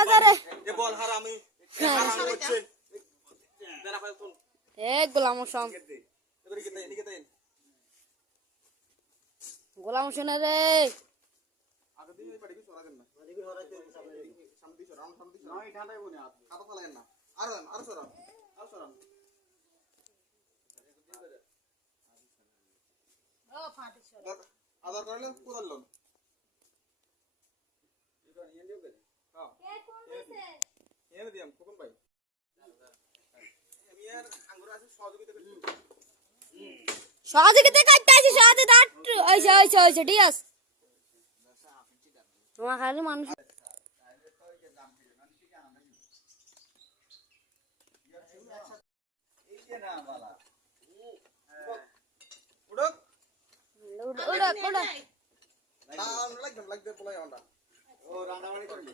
বাজারে এ বল হারামি হারামি হচ্ছে দেনা ফাইল তুল এ গোলাম হোসেন এবারে কি তাই নিকে তাই গোলাম হোসেন রে আগে দিন এই পাড়ি কি সরা দেন না দিবি হরাইতে সামনে দিছ রাউন্ড সামনে দিছ নয় ঠান্ডাই বনে খাতা ফালায়েন না আর সরা ও ফাটি সর আধার করলে কোদাল লোন হ্যাঁ কে কোন দিছে এনে দিয়াম কোন ভাই আমি আর আঙ্গুর আছে সহযোগিতা করছি সহযোগিতা করতে আছি সহযোগিতা ওইছে ঠিক আছে তোমার খালি মানুষ উড়ক ওড়া না লাগবে বলাই আমরা ও রান্নাবাড়ি করবে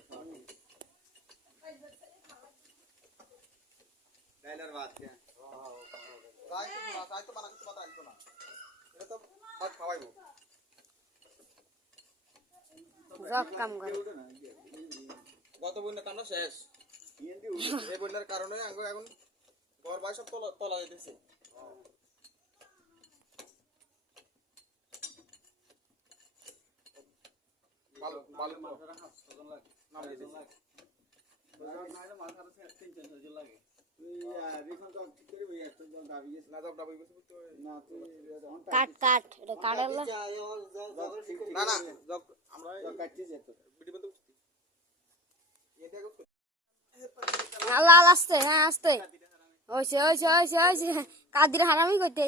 ডাইলার বাদ কে রাই তো বানা কিছু কথা আইতো না এটা তো ভাত খাওয়াইবো সব কাম করে গত বন্যা কান্না শেষ এই বন্যার কারণে এখন ঘর বাড়ি সব তলা দিতেছে ভালো ভালো নাম দিতেছে কাট কাট এটা কাটাল না না আমরা ভিডিও বলতে বুঝছি লাল আসতে হ্যাঁ আসতে ওইছে কাদির হারামি করতে